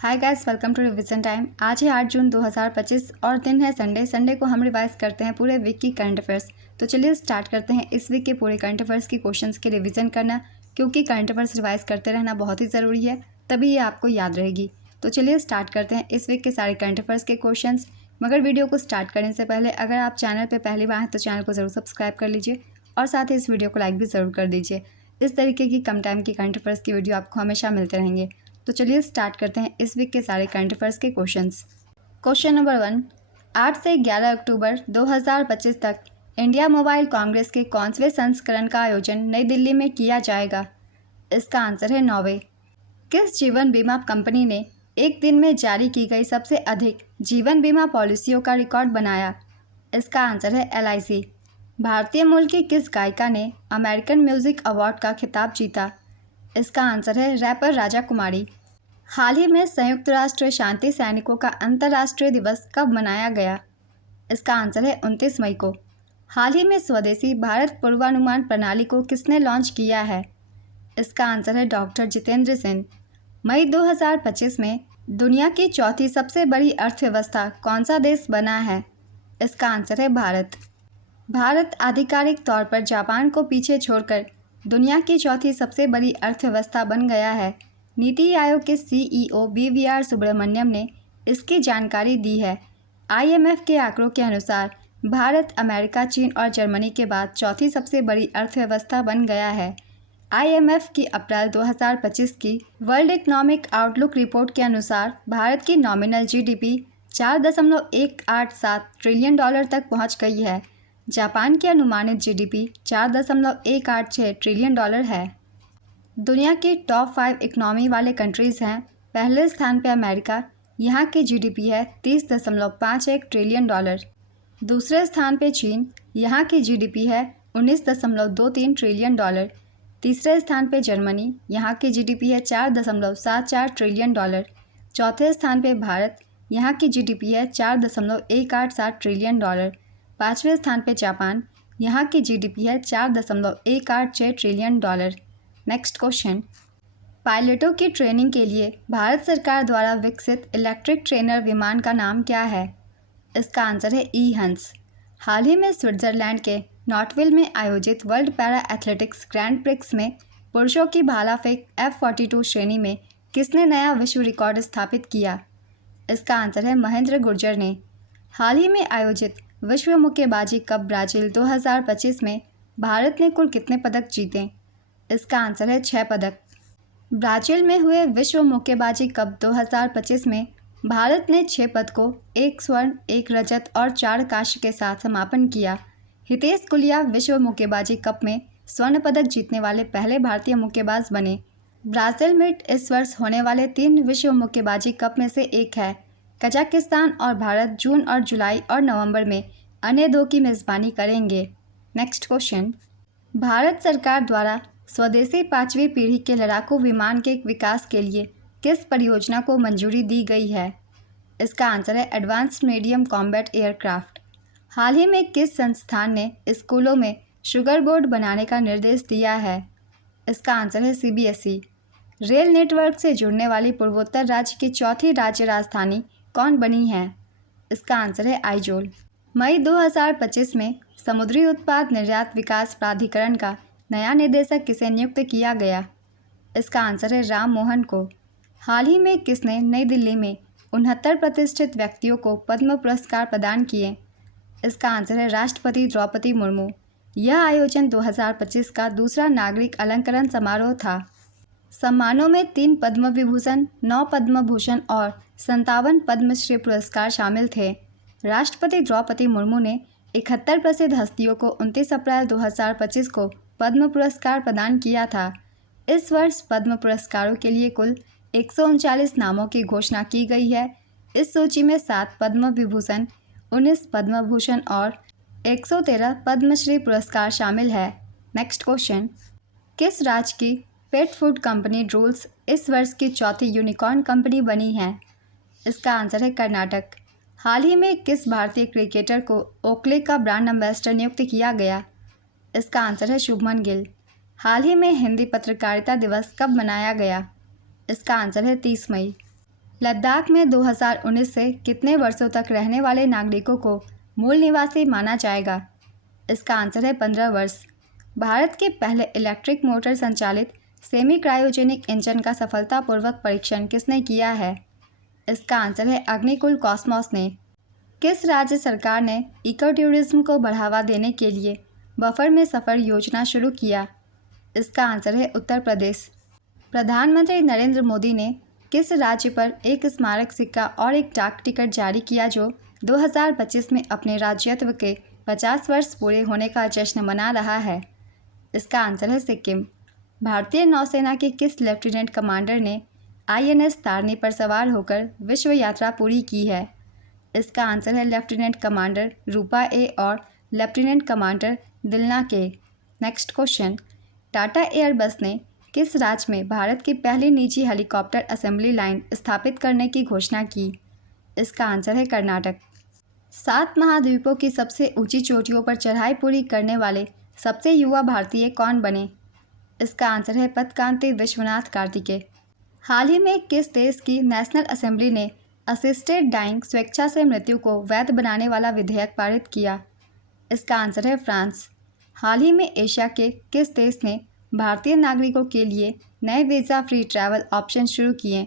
Hi guys, welcome to revision time. आज है 8 जून 2025 और दिन है संडे को हम रिवाइज करते हैं पूरे वीक की करंट अफेयर्स। तो चलिए स्टार्ट करते हैं इस वीक के पूरे करंट अफेयर्स की क्वेश्चंस के रिवीजन करना, क्योंकि करंट अफेयर्स रिवाइज करते रहना बहुत ही ज़रूरी है, तभी ये आपको याद रहेगी। तो चलिए स्टार्ट करते हैं इस वीक के सारे करंट अफेयर्स के क्वेश्चन। मगर वीडियो को स्टार्ट करने से पहले अगर आप चैनल पर पहली बार हैं तो चैनल को ज़रूर सब्सक्राइब कर लीजिए और साथ ही इस वीडियो को लाइक भी ज़रूर कर दीजिए। इस तरीके की कम टाइम की करंट अफेयर्स की वीडियो आपको हमेशा मिलते रहेंगे। तो चलिए स्टार्ट करते हैं इस वीक के सारे करंट अफेयर्स के क्वेश्चंस। क्वेश्चन नंबर 1, 8 से 11 अक्टूबर 2025 तक इंडिया मोबाइल कांग्रेस के कौनसवें संस्करण का आयोजन नई दिल्ली में किया जाएगा? इसका आंसर है नौवें। किस जीवन बीमा कंपनी ने एक दिन में जारी की गई सबसे अधिक जीवन बीमा पॉलिसियों का रिकॉर्ड बनाया? इसका आंसर है LIC। भारतीय मूल की किस गायिका ने अमेरिकन म्यूजिक अवार्ड का खिताब जीता? इसका आंसर है रैपर राजा कुमारी। हाल ही में संयुक्त राष्ट्र शांति सैनिकों का अंतर्राष्ट्रीय दिवस कब मनाया गया? इसका आंसर है 29 मई को। हाल ही में स्वदेशी भारत पूर्वानुमान प्रणाली को किसने लॉन्च किया है? इसका आंसर है डॉक्टर जितेंद्र सिंह। मई 2025 में दुनिया की चौथी सबसे बड़ी अर्थव्यवस्था कौन सा देश बना है? इसका आंसर है भारत। भारत आधिकारिक तौर पर जापान को पीछे छोड़कर दुनिया की चौथी सबसे बड़ी अर्थव्यवस्था बन गया है। नीति आयोग के CEO BVR सुब्रमण्यम ने इसकी जानकारी दी है। IMF के आंकड़ों के अनुसार भारत अमेरिका, चीन और जर्मनी के बाद चौथी सबसे बड़ी अर्थव्यवस्था बन गया है। IMF की अप्रैल 2025 की वर्ल्ड इकोनॉमिक आउटलुक रिपोर्ट के अनुसार भारत की नॉमिनल GDP 4.187 ट्रिलियन डॉलर तक पहुंच गई है। जापान की अनुमानित GDP 4.186 ट्रिलियन डॉलर है। दुनिया की टॉप 5 इकनॉमी वाले कंट्रीज़ हैं। पहले स्थान पे अमेरिका, यहाँ की GDP है 30.51 ट्रिलियन डॉलर। दूसरे स्थान पे चीन, यहाँ की GDP है 19.23 ट्रिलियन डॉलर। तीसरे स्थान पे जर्मनी, यहाँ की GDP है 4.74 ट्रिलियन डॉलर। चौथे स्थान पे भारत, यहाँ की GDP है 4.187 ट्रिलियन डॉलर। पाँचवें स्थान पे जापान, यहाँ की GDP है 4.186 ट्रिलियन डॉलर। नेक्स्ट क्वेश्चन, पायलटों की ट्रेनिंग के लिए भारत सरकार द्वारा विकसित इलेक्ट्रिक ट्रेनर विमान का नाम क्या है? इसका आंसर है E-हंस। हाल ही में स्विट्जरलैंड के नॉटविल में आयोजित world para athletics grand prix में पुरुषों की भाला फेंक F42 श्रेणी में किसने नया विश्व रिकॉर्ड स्थापित किया? इसका आंसर है महेंद्र गुर्जर ने। हाल ही में आयोजित विश्व मुक्केबाजी कप ब्राज़ील 2025 में भारत ने कुल कितने पदक जीते? इसका आंसर है 6 पदक। ब्राज़ील में हुए विश्व मुक्केबाजी कप 2025 में भारत ने 6 पदकों, 1 स्वर्ण, 1 रजत और 4 कांस्य के साथ समापन किया। हितेश गुलिया विश्व मुक्केबाजी कप में स्वर्ण पदक जीतने वाले पहले भारतीय मुक्केबाज बने। ब्राज़ील में इस वर्ष होने वाले 3 विश्व मुक्केबाजी कप में से एक है। कजाकिस्तान और भारत जून और जुलाई और नवंबर में अन्य 2 की मेज़बानी करेंगे। नेक्स्ट क्वेश्चन, भारत सरकार द्वारा स्वदेशी 5वीं पीढ़ी के लड़ाकू विमान के विकास के लिए किस परियोजना को मंजूरी दी गई है? इसका आंसर है एडवांस्ड मीडियम कॉम्बैट एयरक्राफ्ट। हाल ही में किस संस्थान ने स्कूलों में शुगर बोर्ड बनाने का निर्देश दिया है? इसका आंसर है CBSE। रेल नेटवर्क से जुड़ने वाली पूर्वोत्तर राज्य की चौथी राज्य राजधानी कौन बनी है? इसका आंसर है आइजोल। मई 2025 में समुद्री उत्पाद निर्यात विकास प्राधिकरण का नया निदेशक किसे नियुक्त किया गया? इसका आंसर है राम मोहन को। हाल ही में किसने नई दिल्ली में 69 प्रतिष्ठित व्यक्तियों को पद्म पुरस्कार प्रदान किए? इसका आंसर है राष्ट्रपति द्रौपदी मुर्मू। यह आयोजन 2025 का दूसरा नागरिक अलंकरण समारोह था। सम्मानों में 3 पद्म विभूषण, 9 पद्म भूषण और 57 पद्मश्री पुरस्कार शामिल थे। राष्ट्रपति द्रौपदी मुर्मू ने 71 प्रसिद्ध हस्तियों को 29 अप्रैल 2025 को पद्म पुरस्कार प्रदान किया था। इस वर्ष पद्म पुरस्कारों के लिए कुल 139 नामों की घोषणा की गई है। इस सूची में 7 पद्म विभूषण, 19 पद्म भूषण और 113 पद्मश्री पुरस्कार शामिल है। नेक्स्ट क्वेश्चन, किस राज्य की पेट फूड कंपनी ड्रूल्स इस वर्ष की चौथी यूनिकॉर्न कंपनी बनी है? इसका आंसर है कर्नाटक। हाल ही में किस भारतीय क्रिकेटर को ओकले का ब्रांड एम्बेसडर नियुक्त किया गया? इसका आंसर है शुभमन गिल। हाल ही में हिंदी पत्रकारिता दिवस कब मनाया गया? इसका आंसर है 30 मई। लद्दाख में 2019 से कितने वर्षों तक रहने वाले नागरिकों को मूल निवासी माना जाएगा? इसका आंसर है 15 वर्ष। भारत के पहले इलेक्ट्रिक मोटर संचालित सेमी क्रायोजेनिक इंजन का सफलतापूर्वक परीक्षण किसने किया है? इसका आंसर है अग्निकुल कॉस्मोस ने। किस राज्य सरकार ने इको टूरिज्म को बढ़ावा देने के लिए बफर में सफ़र योजना शुरू किया? इसका आंसर है उत्तर प्रदेश। प्रधानमंत्री नरेंद्र मोदी ने किस राज्य पर एक स्मारक सिक्का और एक डाक टिकट जारी किया जो 2025 में अपने राज्यत्व के 50 वर्ष पूरे होने का जश्न मना रहा है? इसका आंसर है सिक्किम। भारतीय नौसेना के किस लेफ्टिनेंट कमांडर ने INS तारनी पर सवार होकर विश्व यात्रा पूरी की है? इसका आंसर है लेफ्टिनेंट कमांडर रूपा ए और लेफ्टिनेंट कमांडर दिलना के। नेक्स्ट क्वेश्चन, टाटा एयरबस ने किस राज्य में भारत की पहली निजी हेलीकॉप्टर असेंबली लाइन स्थापित करने की घोषणा की? इसका आंसर है कर्नाटक। 7 महाद्वीपों की सबसे ऊंची चोटियों पर चढ़ाई पूरी करने वाले सबसे युवा भारतीय कौन बने? इसका आंसर है पदकांति विश्वनाथ कार्तिकेय। हाल ही में किस देश की नेशनल असेंबली ने असिस्टेड डाइंग स्वेच्छा से मृत्यु को वैध बनाने वाला विधेयक पारित किया? इसका आंसर है फ्रांस। हाल ही में एशिया के किस देश ने भारतीय नागरिकों के लिए नए वीज़ा फ्री ट्रैवल ऑप्शन शुरू किए?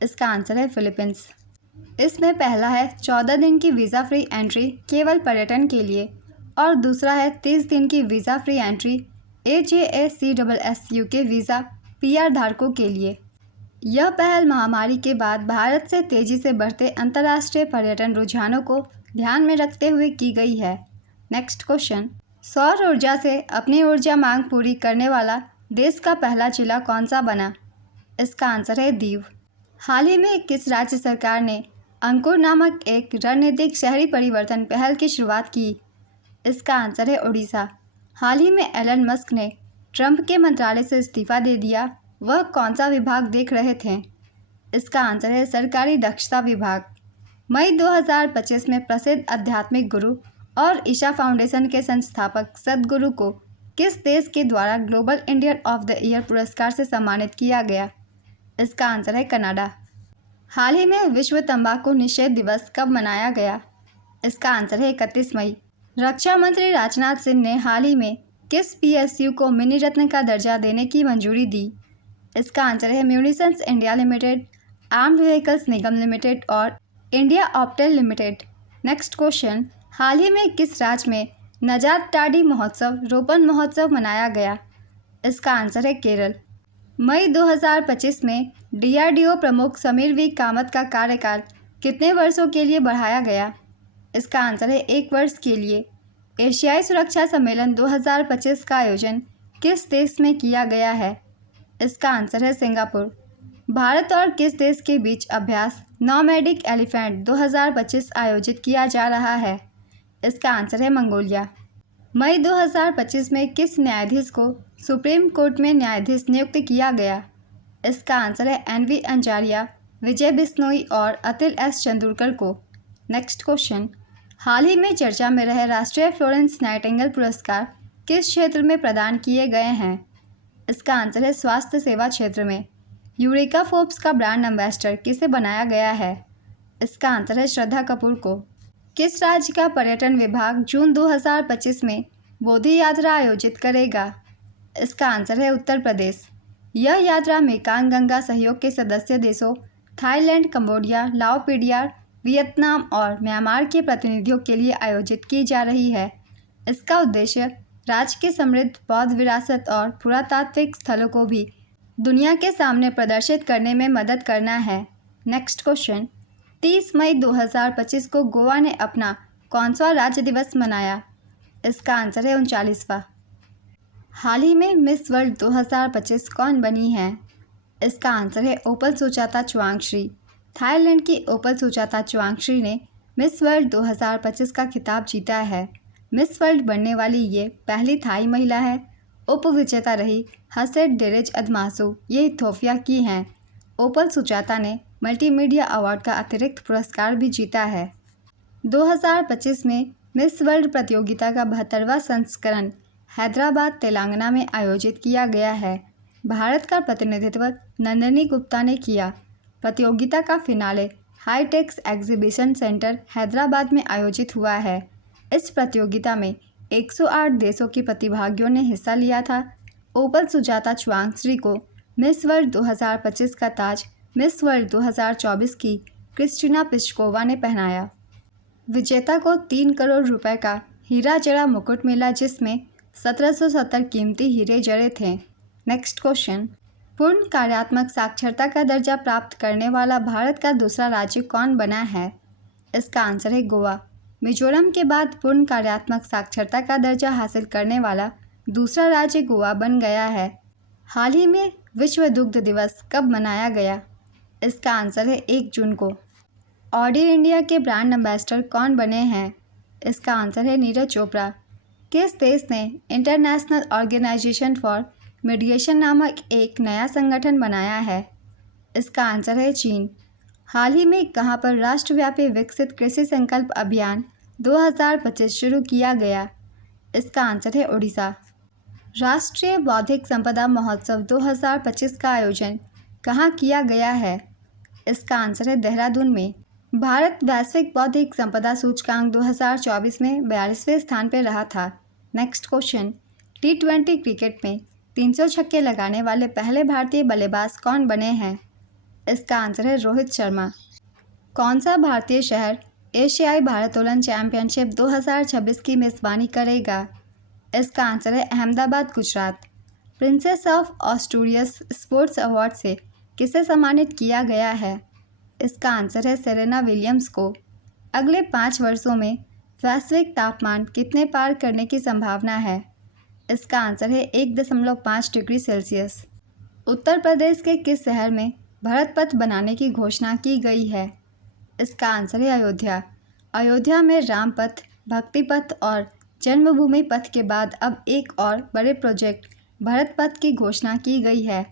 इसका आंसर है फिलीपींस। इसमें पहला है 14 दिन की वीज़ा फ्री एंट्री केवल पर्यटन के लिए और दूसरा है 30 दिन की visa free entry AJACSS UK visa PR धारकों के लिए। यह पहल महामारी के बाद भारत से तेज़ी से बढ़ते अंतर्राष्ट्रीय पर्यटन रुझानों को ध्यान में रखते हुए की गई है। नेक्स्ट क्वेश्चन, सौर ऊर्जा से अपनी ऊर्जा मांग पूरी करने वाला देश का पहला जिला कौन सा बना? इसका आंसर है दीव। हाल ही में किस राज्य सरकार ने अंकुर नामक एक रणनीतिक शहरी परिवर्तन पहल की शुरुआत की? इसका आंसर है उड़ीसा। हाल ही में एलन मस्क ने ट्रंप के मंत्रालय से इस्तीफा दे दिया, वह कौन सा विभाग देख रहे थे? इसका आंसर है सरकारी दक्षता विभाग। मई 2025 में प्रसिद्ध आध्यात्मिक गुरु और ईशा फाउंडेशन के संस्थापक सद्गुरु को किस देश के द्वारा global Indian of the year पुरस्कार से सम्मानित किया गया? इसका आंसर है कनाडा। हाल ही में विश्व तंबाकू निषेध दिवस कब मनाया गया? इसका आंसर है 31 मई। रक्षा मंत्री राजनाथ सिंह ने हाल ही में किस PSU को मिनी रत्न का दर्जा देने की मंजूरी दी? इसका आंसर है munitions India limited, armoured vehicles Nigam limited और India optel limited. Next question, हाल ही में किस राज्य में नजात टाडी महोत्सव रोपण महोत्सव मनाया गया? इसका आंसर है केरल। मई 2025 में DRDO प्रमुख समीर V कामत का कार्यकाल कितने वर्षों के लिए बढ़ाया गया? इसका आंसर है 1 वर्ष के लिए। एशियाई सुरक्षा सम्मेलन 2025 का आयोजन किस देश में किया गया है? इसका आंसर है सिंगापुर। भारत और किस देश के बीच अभ्यास नॉमैडिक एलिफेंट 2025 आयोजित किया जा रहा है? इसका आंसर है मंगोलिया। मई 2025 में किस न्यायाधीश को सुप्रीम कोर्ट में न्यायाधीश नियुक्त किया गया? इसका आंसर है NV अंजारिया, विजय बिश्नोई और अतिल S चंदूरकर को। नेक्स्ट क्वेश्चन, हाल ही में चर्चा में रहे राष्ट्रीय फ्लोरेंस नाइटिंगेल पुरस्कार किस क्षेत्र में प्रदान किए गए हैं? इसका आंसर है स्वास्थ्य सेवा क्षेत्र में। यूरेका फोर्ब्स का ब्रांड एम्बेसडर किसे बनाया गया है? इसका आंसर है श्रद्धा कपूर को। किस राज्य का पर्यटन विभाग जून 2025 में बोधि यात्रा आयोजित करेगा? इसका आंसर है उत्तर प्रदेश। यह यात्रा मेकांग गंगा सहयोग के सदस्य देशों थाईलैंड, कंबोडिया, लाओपीडिया, वियतनाम और म्यांमार के प्रतिनिधियों के लिए आयोजित की जा रही है। इसका उद्देश्य राज्य की समृद्ध बौद्ध विरासत और पुरातात्विक स्थलों को भी दुनिया के सामने प्रदर्शित करने में मदद करना है। नेक्स्ट क्वेश्चन, 30 मई 2025 को गोवा ने अपना कौन सा राज्य दिवस मनाया? इसका आंसर है 39वां। हाल ही में मिस वर्ल्ड 2025 कौन बनी है? इसका आंसर है ओपल सुचाता चुआंगश्री। थाईलैंड की ओपल सुचाता चुआंगश्री ने मिस वर्ल्ड 2025 का खिताब जीता है। मिस वर्ल्ड बनने वाली ये पहली थाई महिला है। उप विजेता रही हसेट डेरेज अदमासू, ये इथोपिया की हैं। ओपल सुचाता ने मल्टीमीडिया अवार्ड का अतिरिक्त पुरस्कार भी जीता है। 2025 में मिस वर्ल्ड प्रतियोगिता का 72वां संस्करण हैदराबाद, तेलंगाना में आयोजित किया गया है। भारत का प्रतिनिधित्व नंदिनी गुप्ता ने किया। प्रतियोगिता का finale HITEX exhibition centre Hyderabad में आयोजित हुआ है। इस प्रतियोगिता में 108 देशों के प्रतिभागियों ने हिस्सा लिया था। ओपल सुजाता चुआंगश्री को मिस वर्ल्ड 2025 का ताज मिस वर्ल्ड 2024 की क्रिस्टीना पिस्कोवा ने पहनाया। विजेता को 3 करोड़ रुपए का हीरा जड़ा मुकुट मिला, जिसमें 1770 कीमती हीरे जड़े थे। नेक्स्ट क्वेश्चन, पूर्ण कार्यात्मक साक्षरता का दर्जा प्राप्त करने वाला भारत का दूसरा राज्य कौन बना है? इसका आंसर है गोवा। मिजोरम के बाद पूर्ण कार्यात्मक साक्षरता का दर्जा हासिल करने वाला दूसरा राज्य गोवा बन गया है। हाल ही में विश्व दुग्ध दिवस कब मनाया गया? इसका आंसर है 1 जून को। ऑडी इंडिया के ब्रांड एम्बेसडर कौन बने हैं? इसका आंसर है नीरज चोपड़ा। किस देश ने इंटरनेशनल ऑर्गेनाइजेशन फॉर मीडिएशन नामक एक नया संगठन बनाया है? इसका आंसर है चीन। हाल ही में कहां पर राष्ट्रव्यापी विकसित कृषि संकल्प अभियान 2025 शुरू किया गया? इसका आंसर है ओडिशा। राष्ट्रीय बौद्धिक संपदा महोत्सव 2025 का आयोजन कहां किया गया है? इसका आंसर है देहरादून में। भारत वैश्विक बौद्धिक संपदा सूचकांक 2024 में 42वें स्थान पर रहा था। नेक्स्ट क्वेश्चन, T20 क्रिकेट में 300 छक्के लगाने वाले पहले भारतीय बल्लेबाज कौन बने हैं? इसका आंसर है रोहित शर्मा। कौन सा भारतीय शहर एशियाई भारोत्तोलन चैंपियनशिप 2026 की मेज़बानी करेगा? इसका आंसर है Ahmedabad, Gujarat. Princess of Asturias sports award से किसे सम्मानित किया गया है? इसका आंसर है सेरेना विलियम्स को। अगले 5 वर्षों में वैश्विक तापमान कितने पार करने की संभावना है? इसका आंसर है 1.5 डिग्री सेल्सियस। उत्तर प्रदेश के किस शहर में भरत पथ बनाने की घोषणा की गई है? इसका आंसर है अयोध्या। अयोध्या में राम पथ, भक्ति पथ और जन्मभूमि पथ के बाद अब एक और बड़े प्रोजेक्ट भरत पथ की घोषणा की गई है।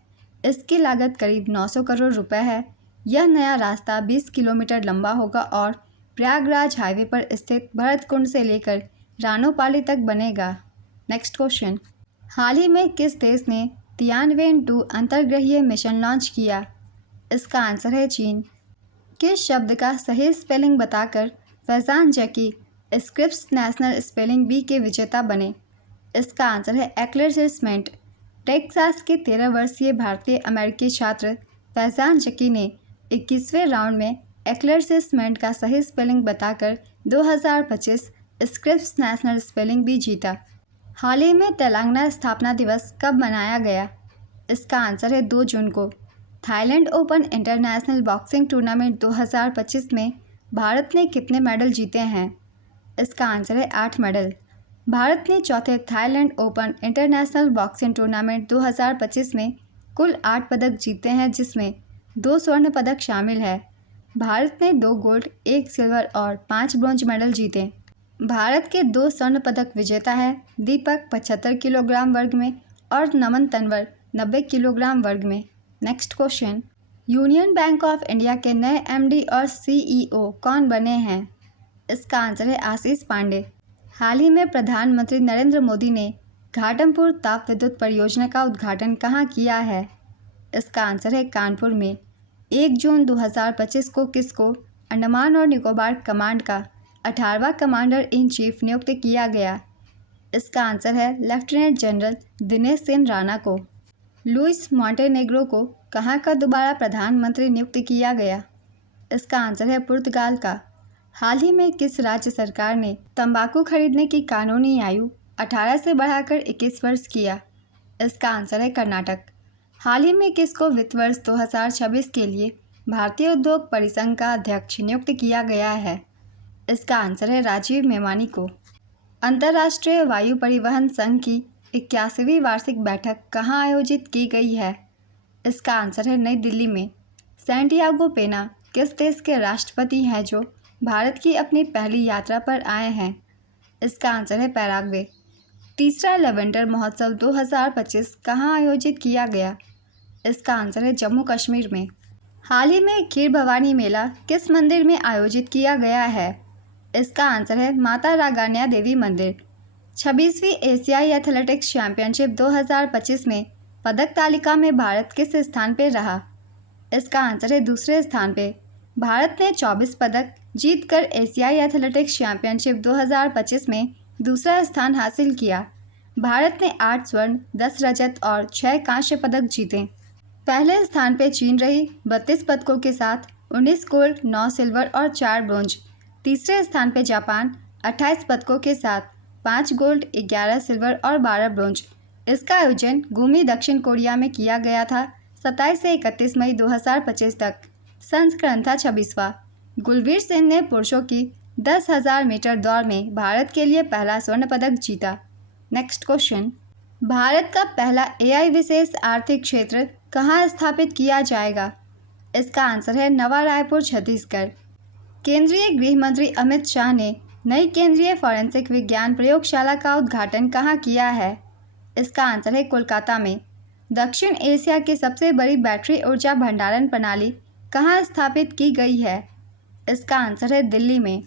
इसकी लागत करीब 900 करोड़ रुपए है। यह नया रास्ता 20 किलोमीटर लंबा होगा और प्रयागराज हाईवे पर स्थित भरत कुंड से लेकर रानोपाली तक बनेगा। नेक्स्ट क्वेश्चन, हाल ही में किस देश ने तियानवेन-2 अंतर्ग्रहीय मिशन लॉन्च किया? इसका आंसर है चीन। किस शब्द का सही स्पेलिंग बताकर फैजान जकी स्क्रिप्स नेशनल स्पेलिंग बी के विजेता बने? इसका आंसर है एक्लेरसिसमेंट। टेक्सास के 13 वर्षीय भारतीय अमेरिकी छात्र फैजान जकी ने 21वें राउंड में एक्लेरसिसमेंट का सही स्पेलिंग बताकर 2025 स्क्रिप्स नेशनल स्पेलिंग बी जीता। हाल ही में तेलंगाना स्थापना दिवस कब मनाया गया? इसका आंसर है 2 जून को। Thailand open international boxing tournament 2025 में भारत ने कितने मेडल जीते हैं? इसका आंसर है 8 मेडल। भारत ने चौथे Thailand open international boxing tournament 2025 में कुल 8 पदक जीते हैं, जिसमें 2 स्वर्ण पदक शामिल है। भारत ने 2 गोल्ड, 1 सिल्वर और 5 ब्रॉन्ज मेडल जीते। भारत के 2 स्वर्ण पदक विजेता हैं दीपक 75 किलोग्राम वर्ग में और नमन तंवर 90 किलोग्राम वर्ग में। Next question, union bank of India के नए MD और CEO कौन बने हैं? इसका आंसर है आशीष पांडे। हाल ही में प्रधानमंत्री नरेंद्र मोदी ने घाटमपुर ताप विद्युत परियोजना का उद्घाटन कहाँ किया है? इसका आंसर है कानपुर में। 1 जून 2025 को किसको अंडमान और निकोबार कमांड का 18वां कमांडर इन चीफ नियुक्त किया गया? इसका आंसर है लेफ्टिनेंट जनरल दिनेश सेन राणा को। लुइस मॉन्टेनेग्रो को कहाँ का दोबारा प्रधानमंत्री नियुक्त किया गया? इसका आंसर है पुर्तगाल का। हाल ही में किस राज्य सरकार ने तंबाकू खरीदने की कानूनी आयु 18 से बढ़ाकर 21 वर्ष किया? इसका आंसर है कर्नाटक। हाल ही में किसको वित्त वर्ष 2026 के लिए भारतीय उद्योग परिसंघ का अध्यक्ष नियुक्त किया गया है? इसका आंसर है राजीव मेवानी को। अंतर्राष्ट्रीय वायु परिवहन संघ की 81वीं वार्षिक बैठक कहाँ आयोजित की गई है? इसका आंसर है नई दिल्ली में। सैंटियागो पेना किस देश के राष्ट्रपति हैं जो भारत की अपनी पहली यात्रा पर आए हैं? इसका आंसर है पैराग्वे। तीसरा लेवेंडर महोत्सव 2025 कहाँ आयोजित किया गया? इसका आंसर है जम्मू कश्मीर में। हाल ही में खीर भवानी मेला किस मंदिर में आयोजित किया गया है? इसका आंसर है माता रागान्या देवी मंदिर। 26वीं एशियाई एथलेटिक्स चैंपियनशिप 2025 में पदक तालिका में भारत किस स्थान पर रहा? इसका आंसर है दूसरे स्थान पे। भारत ने 24 पदक जीतकर एशियाई एथलेटिक्स चैंपियनशिप 2025 में दूसरा स्थान हासिल किया। भारत ने 8 स्वर्ण, 10 रजत और 6 कांस्य पदक जीते। पहले स्थान पे चीन रही 32 पदकों के साथ 19 गोल्ड, 9 सिल्वर और 4 ब्रोंज। तीसरे स्थान पे जापान 28 पदकों के साथ 5 गोल्ड, 11 सिल्वर और 12 ब्रोंज। इसका आयोजन गुमी, दक्षिण कोरिया में किया गया था 27 से 31 मई 2025 तक। संस्करण था 26वां। गुलवीर सिंह ने पुरुषों की 10,000 मीटर दौड़ में भारत के लिए पहला स्वर्ण पदक जीता। नेक्स्ट क्वेश्चन, भारत का पहला एआई विशेष आर्थिक क्षेत्र कहाँ स्थापित किया जाएगा? इसका आंसर है नवा रायपुर, छत्तीसगढ़। केंद्रीय गृह मंत्री अमित शाह ने नई केंद्रीय फॉरेंसिक विज्ञान प्रयोगशाला का उद्घाटन कहाँ किया है? इसका आंसर है कोलकाता में। दक्षिण एशिया की सबसे बड़ी बैटरी ऊर्जा भंडारण प्रणाली कहाँ स्थापित की गई है? इसका आंसर है दिल्ली में।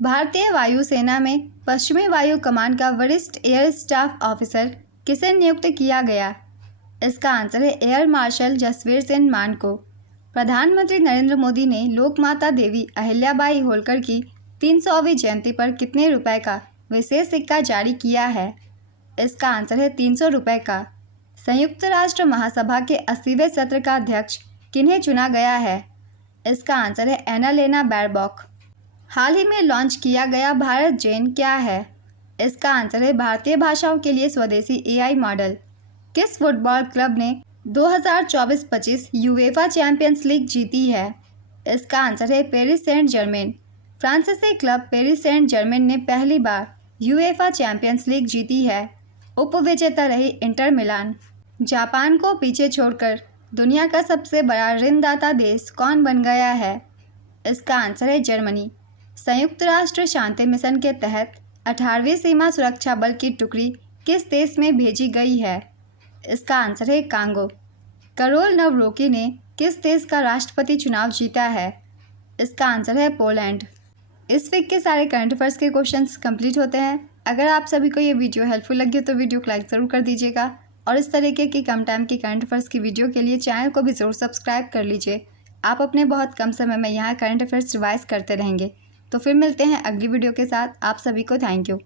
भारतीय वायुसेना में पश्चिमी वायु कमान का वरिष्ठ एयर स्टाफ ऑफिसर किसे नियुक्त किया गया? इसका आंसर है एयर मार्शल जसवीर सिंह मान को। प्रधानमंत्री नरेंद्र मोदी ने लोकमाता देवी अहिल्याबाई होलकर की 300वीं जयंती पर कितने रुपए का विशेष सिक्का जारी किया है? इसका आंसर है 300 रुपये का। संयुक्त राष्ट्र महासभा के 80वें सत्र का अध्यक्ष किन्हें चुना गया है? इसका आंसर है एनालेना बैरबॉक। हाल ही में लॉन्च किया गया भारत जेन क्या है? इसका आंसर है भारतीय भाषाओं के लिए स्वदेशी एआई मॉडल। किस फुटबॉल क्लब ने 2024-25 यूवेफा चैंपियंस लीग जीती है? इसका आंसर है पेरिस सेंट जर्मेन। फ्रांसीसी क्लब पेरिस सेंट जर्मेन ने पहली बार यूएफा चैंपियंस लीग जीती है। उपविजेता रही इंटर मिलान। जापान को पीछे छोड़कर दुनिया का सबसे बड़ा ऋणदाता देश कौन बन गया है? इसका आंसर है जर्मनी। संयुक्त राष्ट्र शांति मिशन के तहत 18वीं सीमा सुरक्षा बल की टुकड़ी किस देश में भेजी गई है? इसका आंसर है कांगो। करोल नवरोकी ने किस देश का राष्ट्रपति चुनाव जीता है? इसका आंसर है पोलैंड। इस वीक के सारे करंट अफेयर्स के क्वेश्चंस कंप्लीट होते हैं। अगर आप सभी को ये वीडियो हेल्पफुल लगी हो तो वीडियो को लाइक ज़रूर कर दीजिएगा और इस तरीके की कम टाइम की करंट अफेयर्स की वीडियो के लिए चैनल को भी ज़रूर सब्सक्राइब कर लीजिए। आप अपने बहुत कम समय में यहाँ करंट अफेयर्स रिवाइज करते रहेंगे। तो फिर मिलते हैं अगली वीडियो के साथ। आप सभी को थैंक यू।